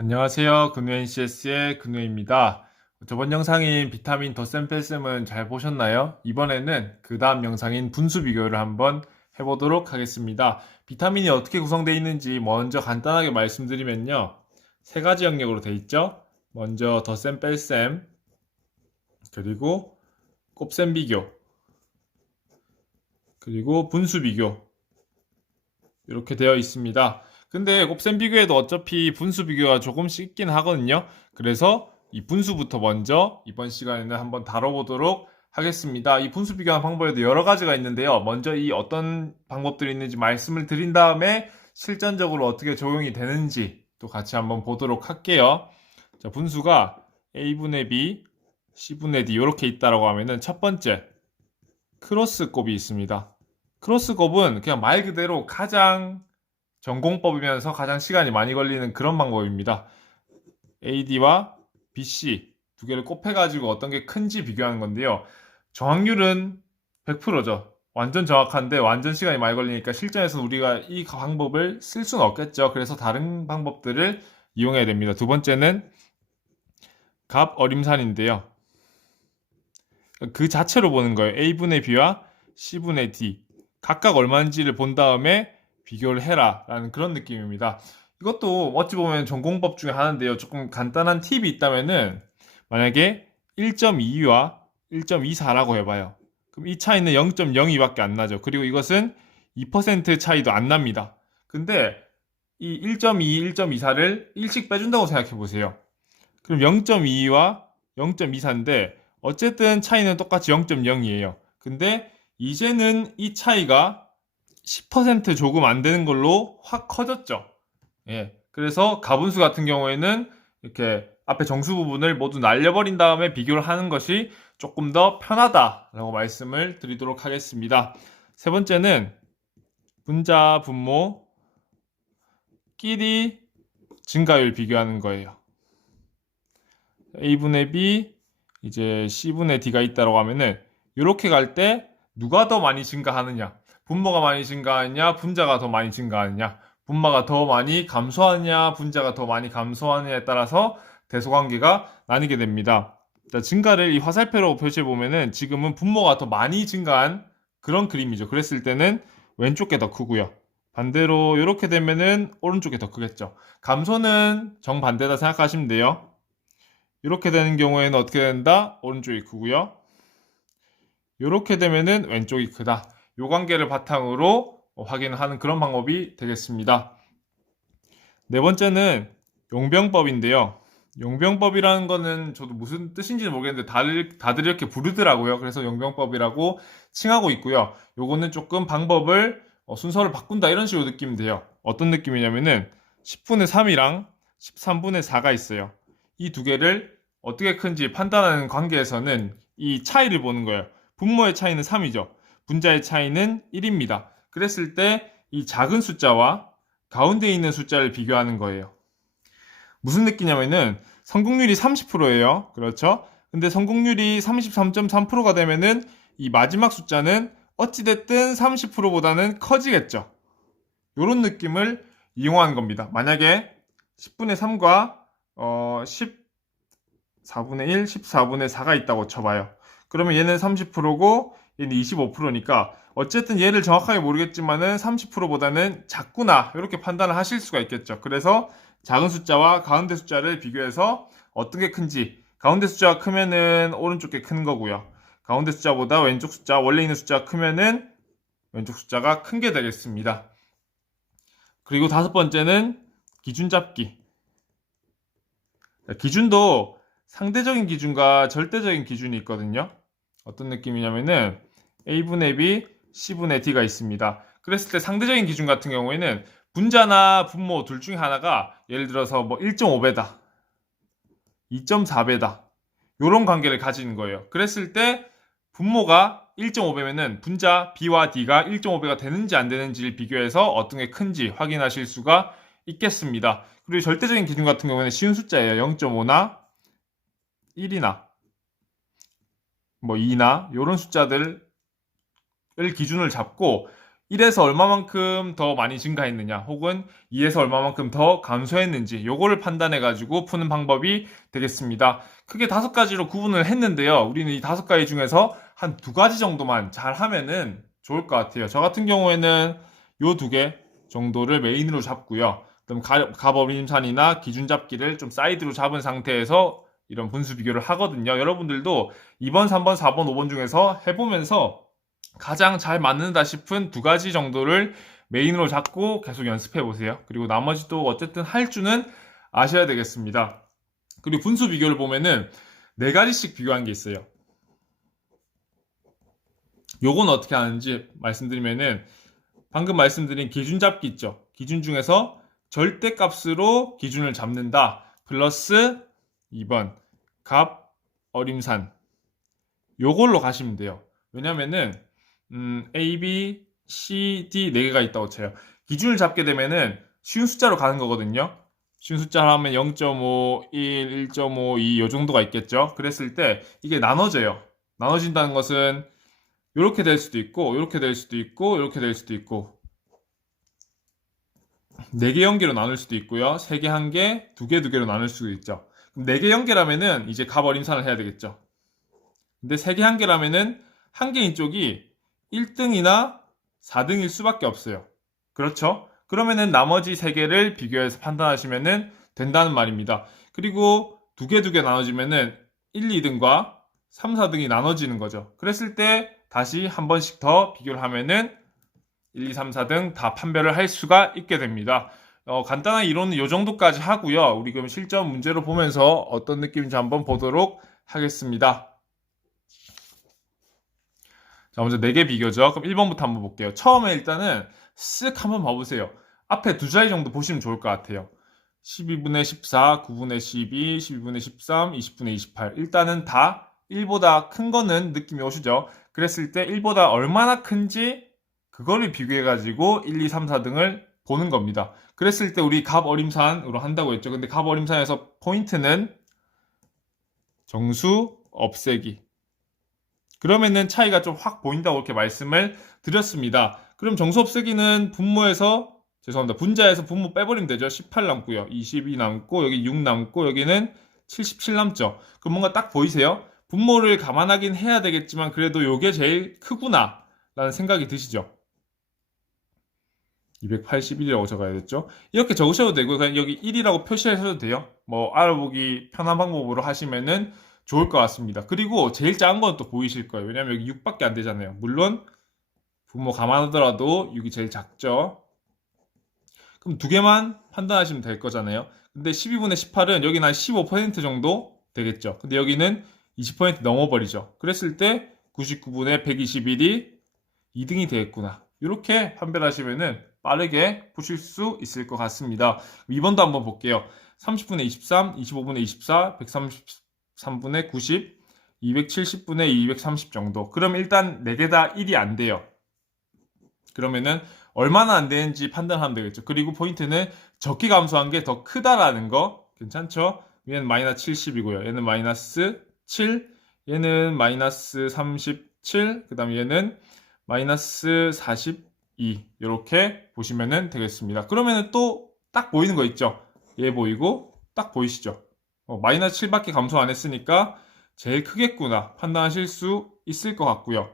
안녕하세요. 근우 NCS의 근우입니다. 저번 영상인 비타민 덧셈 뺄셈은 잘 보셨나요? 이번에는 그 다음 영상인 분수 비교를 한번 해보도록 하겠습니다. 비타민이 어떻게 구성되어 있는지 먼저 간단하게 말씀드리면요. 세 가지 영역으로 되어 있죠. 먼저 덧셈 뺄셈, 그리고 곱셈 비교, 그리고 분수 비교 이렇게 되어 있습니다. 근데 곱셈 비교에도 어차피 분수 비교가 조금씩 있긴 하거든요. 그래서 이 분수부터 먼저 이번 시간에는 한번 다뤄보도록 하겠습니다. 이 분수 비교하는 방법에도 여러 가지가 있는데요. 먼저 이 어떤 방법들이 있는지 말씀을 드린 다음에 실전적으로 어떻게 적용이 되는지 또 같이 한번 보도록 할게요. 자, 분수가 A분의 B, C분의 D 이렇게 있다라고 하면은 첫 번째 크로스 곱이 있습니다. 크로스 곱은 그냥 말 그대로 가장 전공법이면서 가장 시간이 많이 걸리는 그런 방법입니다. AD와 BC 두 개를 곱해가지고 어떤 게 큰지 비교하는 건데요. 정확률은 100%죠. 완전 정확한데 완전 시간이 많이 걸리니까 실전에서 우리가 이 방법을 쓸 수는 없겠죠. 그래서 다른 방법들을 이용해야 됩니다. 두 번째는 값 어림산인데요. 그 자체로 보는 거예요. A분의 B와 C분의 D 각각 얼마인지를 본 다음에 비교를 해라 라는 그런 느낌입니다. 이것도 어찌 보면 전공법 중에 하나인데요. 조금 간단한 팁이 있다면은 만약에 1.22와 1.24라고 해봐요. 그럼 이 차이는 0.02밖에 안 나죠. 그리고 이것은 2% 차이도 안 납니다. 근데 이 1.2, 1.24를 1씩 빼준다고 생각해 보세요. 그럼 0.22와 0.24인데 어쨌든 차이는 똑같이 0.0이에요. 근데 이제는 이 차이가 10% 조금 안 되는 걸로 확 커졌죠. 예. 그래서 가분수 같은 경우에는 이렇게 앞에 정수 부분을 모두 날려버린 다음에 비교를 하는 것이 조금 더 편하다라고 말씀을 드리도록 하겠습니다. 세 번째는 분자, 분모끼리 증가율 비교하는 거예요. A분의 B, 이제 C분의 D가 있다고 하면은 이렇게 갈 때 누가 더 많이 증가하느냐? 분모가 많이 증가하느냐? 분자가 더 많이 증가하느냐? 분모가 더 많이 감소하느냐? 분자가 더 많이 감소하느냐에 따라서 대소관계가 나뉘게 됩니다. 자, 증가를 이 화살표로 표시해 보면은 지금은 분모가 더 많이 증가한 그런 그림이죠. 그랬을 때는 왼쪽 게 더 크고요. 반대로 이렇게 되면은 오른쪽이 더 크겠죠. 감소는 정반대다 생각하시면 돼요. 이렇게 되는 경우에는 어떻게 된다? 오른쪽이 크고요. 이렇게 되면은 왼쪽이 크다. 이 관계를 바탕으로 확인하는 그런 방법이 되겠습니다. 네 번째는 용병법인데요. 용병법이라는 거는 저도 무슨 뜻인지는 모르겠는데 다들 이렇게 부르더라고요. 그래서 용병법이라고 칭하고 있고요. 요거는 조금 방법을 순서를 바꾼다 이런 식으로 느끼면 돼요. 어떤 느낌이냐면은 10분의 3이랑 13분의 4가 있어요. 이 두 개를 어떻게 큰지 판단하는 관계에서는 이 차이를 보는 거예요. 분모의 차이는 3이죠. 분자의 차이는 1입니다. 그랬을 때 이 작은 숫자와 가운데 있는 숫자를 비교하는 거예요. 무슨 느끼냐면은 성공률이 30%예요. 그렇죠? 근데 성공률이 33.3%가 되면은 이 마지막 숫자는 어찌됐든 30%보다는 커지겠죠. 이런 느낌을 이용한 겁니다. 만약에 10분의 3과 14분의 1, 14분의 4가 있다고 쳐봐요. 그러면 얘는 30%고 얘는 25%니까 어쨌든 얘를 정확하게 모르겠지만은 30%보다는 작구나 이렇게 판단을 하실 수가 있겠죠. 그래서 작은 숫자와 가운데 숫자를 비교해서 어떤 게 큰지 가운데 숫자가 크면은 오른쪽 게 큰 거고요. 가운데 숫자보다 왼쪽 숫자 원래 있는 숫자가 크면은 왼쪽 숫자가 큰 게 되겠습니다. 그리고 다섯 번째는 기준 잡기. 기준도 상대적인 기준과 절대적인 기준이 있거든요. 어떤 느낌이냐면은 A분의 B, C분의 D가 있습니다. 그랬을 때 상대적인 기준 같은 경우에는 분자나 분모 둘 중에 하나가 예를 들어서 뭐 1.5배다, 2.4배다 이런 관계를 가지는 거예요. 그랬을 때 분모가 1.5배면은 분자 B와 D가 1.5배가 되는지 안 되는지를 비교해서 어떤 게 큰지 확인하실 수가 있겠습니다. 그리고 절대적인 기준 같은 경우에는 쉬운 숫자예요. 0.5나 1이나 뭐 2나 이런 숫자들을 기준을 잡고 1에서 얼마만큼 더 많이 증가했느냐 혹은 2에서 얼마만큼 더 감소했는지 요거를 판단해 가지고 푸는 방법이 되겠습니다. 크게 5가지로 구분을 했는데요. 우리는 이 5가지 중에서 한 2가지 정도만 잘 하면은 좋을 것 같아요. 저 같은 경우에는 요 2개 정도를 메인으로 잡고요. 그럼 갑어림산이나 기준잡기를 좀 사이드로 잡은 상태에서 이런 분수 비교를 하거든요. 여러분들도 2번, 3번, 4번, 5번 중에서 해보면서 가장 잘 맞는다 싶은 2가지 정도를 메인으로 잡고 계속 연습해 보세요. 그리고 나머지도 어쨌든 할 줄은 아셔야 되겠습니다. 그리고 분수 비교를 보면은 4가지씩 비교한 게 있어요. 요건 어떻게 하는지 말씀드리면은 방금 말씀드린 기준 잡기 있죠. 기준 중에서 절대값으로 기준을 잡는다. 플러스 2번 갑 어림산 요걸로 가시면 돼요. 왜냐면은 A, B, C, D 4개가 있다고 쳐요. 기준을 잡게 되면은 쉬운 숫자로 가는 거거든요. 쉬운 숫자로 하면 0.5, 1, 1.5, 2 요 정도가 있겠죠. 그랬을 때 이게 나눠져요. 나눠진다는 것은 이렇게 될 수도 있고 이렇게 될 수도 있고 이렇게 될 수도 있고 4개 연계로 나눌 수도 있고요. 3개 1개, 2개 2개로 나눌 수도 있죠. 그럼 4개 연계라면은 이제 갑어림산을 해야 되겠죠. 근데 3개 1개라면은 1개인 쪽이 1등이나 4등일 수밖에 없어요. 그렇죠? 그러면은 나머지 3개를 비교해서 판단하시면은 된다는 말입니다. 그리고 2개 2개 나눠지면은 1, 2등과 3, 4등이 나눠지는 거죠. 그랬을 때 다시 한 번씩 더 비교를 하면은 1, 2, 3, 4등 다 판별을 할 수가 있게 됩니다. 간단한 이론은 이 정도까지 하고요. 우리 그럼 실전 문제로 보면서 어떤 느낌인지 한번 보도록 하겠습니다. 자, 먼저 4개 비교죠. 그럼 1번부터 한번 볼게요. 처음에 일단은 쓱 한번 봐보세요. 앞에 2자리 정도 보시면 좋을 것 같아요. 12분의 14, 9분의 12, 12분의 13, 20분의 28. 일단은 다 1보다 큰 거는 느낌이 오시죠? 그랬을 때 1보다 얼마나 큰지 그거를 비교해가지고 1, 2, 3, 4등을 보는 겁니다. 그랬을 때 우리 갑어림산으로 한다고 했죠. 근데 갑어림산에서 포인트는 정수 없애기. 그러면은 차이가 좀 확 보인다고 이렇게 말씀을 드렸습니다. 그럼 정수 없애기는 분모에서 죄송합니다. 분자에서 분모 빼버리면 되죠. 18 남고요. 22 남고 여기 6 남고 여기는 77 남죠. 그럼 뭔가 딱 보이세요? 분모를 감안하긴 해야 되겠지만 그래도 요게 제일 크구나 라는 생각이 드시죠? 281이라고 적어야겠죠? 이렇게 적으셔도 되고요. 그냥 여기 1이라고 표시하셔도 돼요. 뭐 알아보기 편한 방법으로 하시면은 좋을 것 같습니다. 그리고 제일 작은 건 또 보이실 거예요. 왜냐면 여기 6밖에 안 되잖아요. 물론 분모 감안하더라도 6이 제일 작죠. 그럼 2개만 판단하시면 될 거잖아요. 근데 12분의 18은 여기는 한 15% 정도 되겠죠. 근데 여기는 20% 넘어버리죠. 그랬을 때 99분의 121이 2등이 되겠구나. 이렇게 판별하시면은 빠르게 푸실 수 있을 것 같습니다. 2번도 한번 볼게요. 30분의 23, 25분의 24, 133분의 90, 270분의 230 정도. 그럼 일단 4개 다 1이 안 돼요. 그러면은 얼마나 안 되는지 판단하면 되겠죠. 그리고 포인트는 적게 감소한 게 더 크다라는 거 괜찮죠? 얘는 마이너스 70이고요. 얘는 마이너스 7, 얘는 마이너스 37, 그 다음에 얘는 마이너스 42 이렇게 보시면 되겠습니다. 그러면 또 딱 보이는 거 있죠? 얘 보이고 딱 보이시죠? 마이너스 7밖에 감소 안 했으니까 제일 크겠구나 판단하실 수 있을 것 같고요.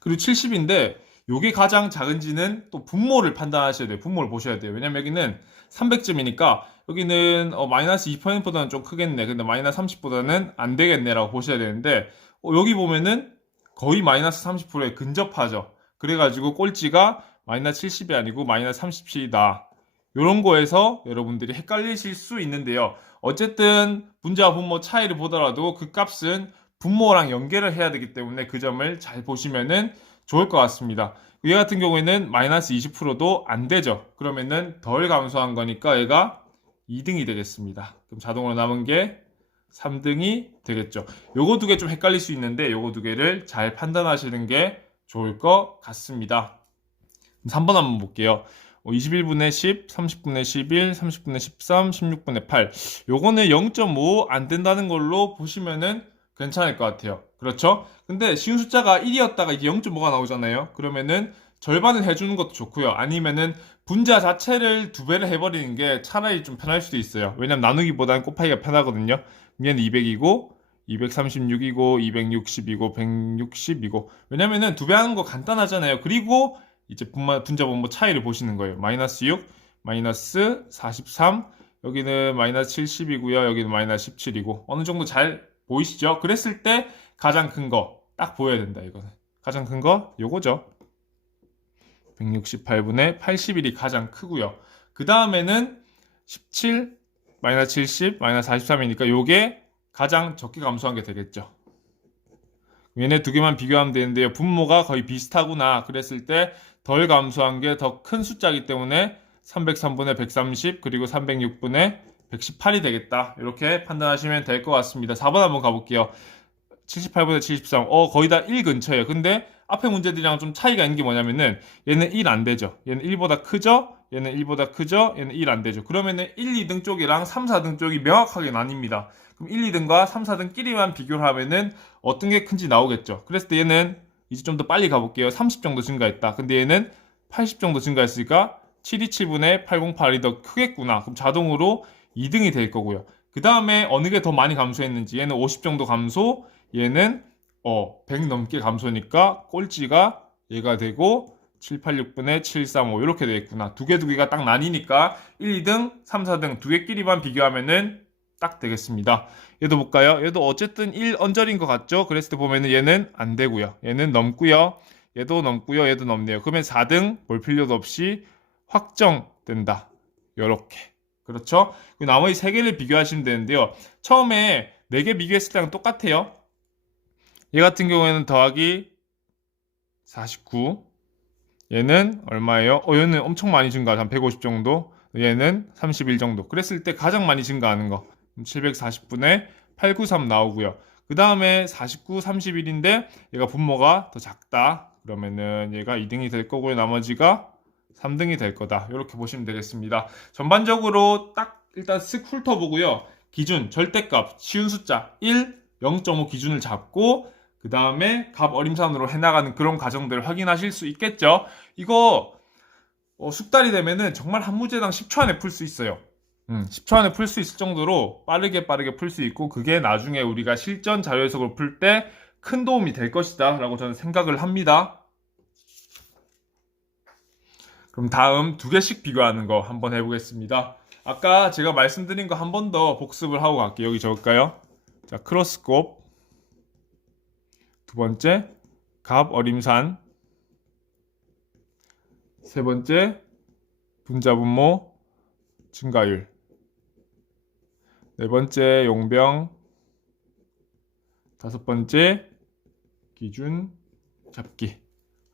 그리고 70인데 요게 가장 작은지는 또 분모를 판단하셔야 돼요. 분모를 보셔야 돼요. 왜냐면 여기는 300점이니까 여기는 마이너스 2%보다는 좀 크겠네. 근데 마이너스 30보다는 안 되겠네 라고 보셔야 되는데 여기 보면은 거의 마이너스 30%에 근접하죠. 그래가지고 꼴찌가 마이너스 70이 아니고 마이너스 37이다. 이런 거에서 여러분들이 헷갈리실 수 있는데요. 어쨌든 분자와 분모 차이를 보더라도 그 값은 분모랑 연계를 해야 되기 때문에 그 점을 잘 보시면은 좋을 것 같습니다. 얘 같은 경우에는 마이너스 20%도 안 되죠. 그러면은 덜 감소한 거니까 얘가 2등이 되겠습니다. 그럼 자동으로 남은 게 3등이 되겠죠. 요거 2개 좀 헷갈릴 수 있는데 요거 2개를 잘 판단하시는 게 좋을 것 같습니다. 3번 한번 볼게요. 21분의 10, 30분의 11, 30분의 13, 16분의 8. 요거는 0.5 안 된다는 걸로 보시면은 괜찮을 것 같아요. 그렇죠? 근데 쉬운 숫자가 1이었다가 이게 0.5가 나오잖아요. 그러면은 절반을 해주는 것도 좋고요. 아니면은 분자 자체를 두 배를 해버리는 게 차라리 좀 편할 수도 있어요. 왜냐면 나누기보다는 곱하기가 편하거든요. 얘는 200이고 236이고 260이고 160이고 왜냐면은 두 배 하는 거 간단하잖아요. 그리고 이제 분자 분모 차이를 보시는 거예요. 마이너스 6, 마이너스 43, 여기는 마이너스 70이고요. 여기는 마이너스 17이고 어느 정도 잘 보이시죠? 그랬을 때 가장 큰 거 딱 보여야 된다. 이거는 가장 큰 거 요거죠. 168분의 81이 가장 크고요. 그 다음에는 17, 마이너스 70, 마이너스 43이니까 요게 가장 적게 감소한 게 되겠죠. 얘네 두 개만 비교하면 되는데요. 분모가 거의 비슷하구나. 그랬을 때 덜 감소한 게 더 큰 숫자이기 때문에 303분의 130 그리고 306분의 118이 되겠다. 이렇게 판단하시면 될 것 같습니다. 4번 한번 가볼게요. 78분의 73. 거의 다 1 근처예요. 근데 앞에 문제들이랑 좀 차이가 있는 게 뭐냐면은 얘는 1 안 되죠. 얘는 1보다 크죠? 얘는 1보다 크죠? 얘는 1 안 되죠. 그러면은 1, 2등 쪽이랑 3, 4등 쪽이 명확하게 나뉩니다. 그럼 1, 2등과 3, 4등끼리만 비교를 하면은 어떤 게 큰지 나오겠죠. 그랬을 때 얘는 이제 좀 더 빨리 가볼게요. 30 정도 증가했다. 근데 얘는 80 정도 증가했으니까 727분의 808이 더 크겠구나. 그럼 자동으로 2등이 될 거고요. 그 다음에 어느 게 더 많이 감소했는지 얘는 50 정도 감소, 얘는 100 넘게 감소니까 꼴찌가 얘가 되고 786분의 735 이렇게 되겠구나. 두 개가 딱 나뉘니까 1, 2등, 3, 4등 두 개끼리만 비교하면은 딱 되겠습니다. 얘도 볼까요? 얘도 어쨌든 1 언저리인 것 같죠? 그랬을 때 보면은 얘는 안 되고요. 얘는 넘고요. 얘도 넘고요. 얘도 넘네요. 그러면 4등 볼 필요도 없이 확정된다. 요렇게. 그렇죠? 나머지 3개를 비교하시면 되는데요. 처음에 4개 비교했을 때랑 똑같아요. 얘 같은 경우에는 더하기 49. 얘는 얼마예요? 얘는 엄청 많이 증가. 한 150 정도. 얘는 31 정도. 그랬을 때 가장 많이 증가하는 거. 740분의 893 나오고요. 그 다음에 49, 31인데 얘가 분모가 더 작다. 그러면은 얘가 2등이 될 거고요. 나머지가 3등이 될 거다. 이렇게 보시면 되겠습니다. 전반적으로 딱 일단 쓱 훑어보고요. 기준, 절대값, 쉬운 숫자 1, 0.5 기준을 잡고 그 다음에 값 어림산으로 해나가는 그런 과정들을 확인하실 수 있겠죠. 이거 숙달이 되면은 정말 한 문제당 10초 안에 풀 수 있어요. 10초 안에 풀 수 있을 정도로 빠르게 풀 수 있고 그게 나중에 우리가 실전 자료 해석을 풀 때 큰 도움이 될 것이다 라고 저는 생각을 합니다. 그럼 다음 2개씩 비교하는 거 한번 해보겠습니다. 아까 제가 말씀드린 거 한 번 더 복습을 하고 갈게요. 여기 적을까요? 자, 크로스곱 두 번째, 값 어림산 세 번째, 분자분모 증가율 네 번째, 용병 다섯 번째, 기준 잡기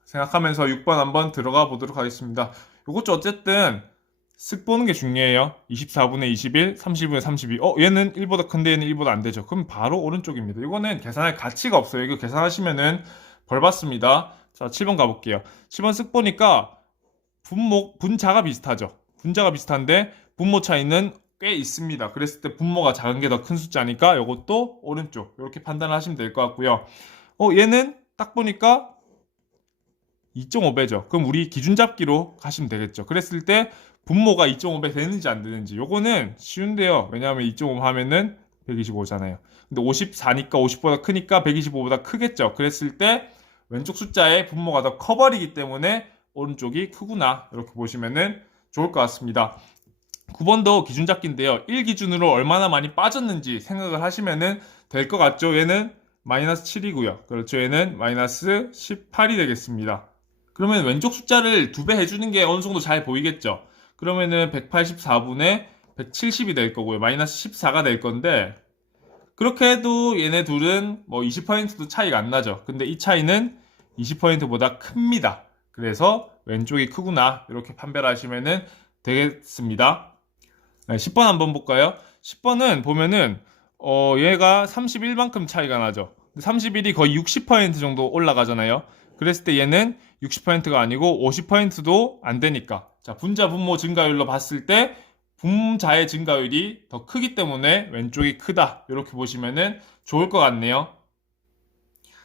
생각하면서 6번 한번 들어가 보도록 하겠습니다. 요것도 어쨌든 쓱 보는 게 중요해요. 24분의 21, 31분의 32. 얘는 1보다 큰데 얘는 1보다 안 되죠. 그럼 바로 오른쪽입니다. 이거는 계산할 가치가 없어요. 이거 계산하시면은 벌 받습니다. 자, 7번 가볼게요. 7번 쓱 보니까 분자가 비슷하죠. 분자가 비슷한데 분모 차이는 꽤 있습니다. 그랬을 때 분모가 작은 게 더 큰 숫자니까 이것도 오른쪽 이렇게 판단을 하시면 될 것 같고요. 얘는 딱 보니까 2.5배죠. 그럼 우리 기준 잡기로 가시면 되겠죠. 그랬을 때 분모가 2.5배 되는지 안 되는지 요거는 쉬운데요. 왜냐하면 2.5 하면은 125잖아요. 근데 54니까 50보다 크니까 125보다 크겠죠. 그랬을 때 왼쪽 숫자의 분모가 더 커버리기 때문에 오른쪽이 크구나. 이렇게 보시면은 좋을 것 같습니다. 9번도 기준 잡기인데요. 1 기준으로 얼마나 많이 빠졌는지 생각을 하시면은 될 것 같죠. 얘는 마이너스 7이고요. 그렇죠. 얘는 마이너스 18이 되겠습니다. 그러면 왼쪽 숫자를 2배 해주는 게 어느 정도 잘 보이겠죠. 그러면은 184분의 170이 될 거고요. 마이너스 14가 될 건데 그렇게 해도 얘네 둘은 뭐 20%도 차이가 안 나죠. 근데 이 차이는 20%보다 큽니다. 그래서 왼쪽이 크구나 이렇게 판별하시면 되겠습니다. 10번 한번 볼까요? 10번은 보면은 얘가 31만큼 차이가 나죠. 31이 거의 60% 정도 올라가잖아요. 그랬을 때 얘는 60%가 아니고 50%도 안 되니까 자, 분자 분모 증가율로 봤을 때 분자의 증가율이 더 크기 때문에 왼쪽이 크다 이렇게 보시면은 좋을 것 같네요.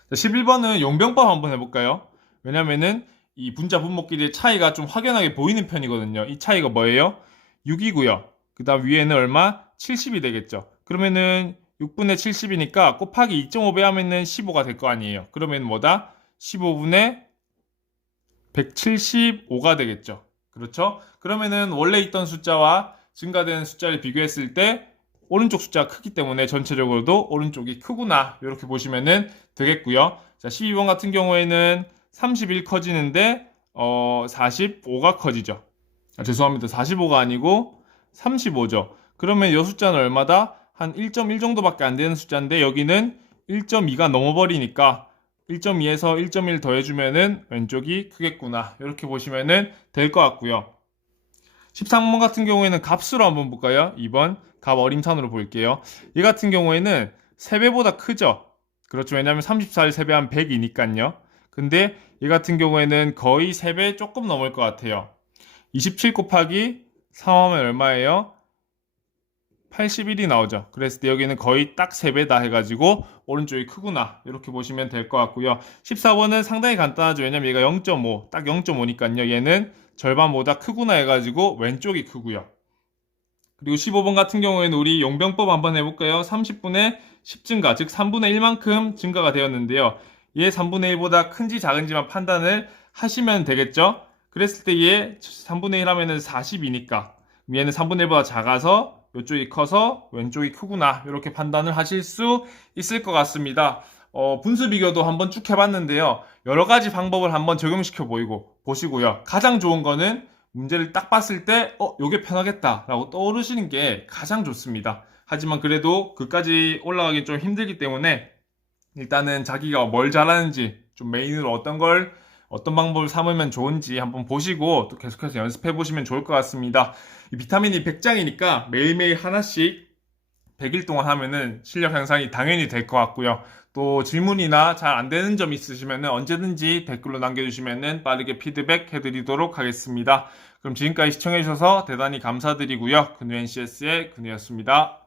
자, 11번은 용병법 한번 해볼까요? 왜냐면은 이 분자 분모끼리의 차이가 좀 확연하게 보이는 편이거든요. 이 차이가 뭐예요? 6이고요. 그 다음 위에는 얼마? 70이 되겠죠. 그러면은 6분의 70이니까 곱하기 2.5배 하면은 15가 될 거 아니에요. 그러면 뭐다? 15분의 175가 되겠죠. 그렇죠? 그러면은 원래 있던 숫자와 증가되는 숫자를 비교했을 때 오른쪽 숫자가 크기 때문에 전체적으로도 오른쪽이 크구나. 이렇게 보시면은 되겠고요. 자, 12번 같은 경우에는 31 커지는데 45가 커지죠. 죄송합니다. 45가 아니고 35죠. 그러면 이 숫자는 얼마다? 한 1.1 정도밖에 안 되는 숫자인데 여기는 1.2가 넘어버리니까 1.2에서 1.1 더해주면은 왼쪽이 크겠구나. 이렇게 보시면은 될 것 같고요. 13번 같은 경우에는 값으로 한번 볼까요? 2번 값 어림산으로 볼게요. 이 같은 경우에는 3배보다 크죠? 그렇죠. 왜냐하면 34를 3배하면 100이니까요. 근데 이 같은 경우에는 거의 3배 조금 넘을 것 같아요. 27 곱하기 3하면 얼마예요? 81이 나오죠. 그랬을 때 여기는 거의 딱 3배다 해가지고 오른쪽이 크구나 이렇게 보시면 될 것 같고요. 14번은 상당히 간단하죠. 왜냐면 얘가 0.5, 딱 0.5니까요. 얘는 절반보다 크구나 해가지고 왼쪽이 크고요. 그리고 15번 같은 경우에는 우리 용병법 한번 해볼까요? 30분의 10 증가, 즉 3분의 1만큼 증가가 되었는데요. 얘 3분의 1보다 큰지 작은지만 판단을 하시면 되겠죠? 그랬을 때 얘 3분의 1 하면은 40이니까 얘는 3분의 1보다 작아서 이쪽이 커서 왼쪽이 크구나 이렇게 판단을 하실 수 있을 것 같습니다. 분수 비교도 한번 쭉 해봤는데요. 여러 가지 방법을 한번 적용시켜 보시고요. 가장 좋은 거는 문제를 딱 봤을 때, 요게 편하겠다 라고 떠오르시는 게 가장 좋습니다. 하지만 그래도 그까지 올라가기 좀 힘들기 때문에 일단은 자기가 뭘 잘하는지 좀 메인으로 어떤 방법을 삼으면 좋은지 한번 보시고 또 계속해서 연습해 보시면 좋을 것 같습니다. 이 비타민이 100장이니까 매일매일 하나씩 100일 동안 하면은 실력 향상이 당연히 될 것 같고요. 또 질문이나 잘 안 되는 점 있으시면 언제든지 댓글로 남겨주시면 빠르게 피드백 해드리도록 하겠습니다. 그럼 지금까지 시청해주셔서 대단히 감사드리고요. 근우 NCS의 근우였습니다.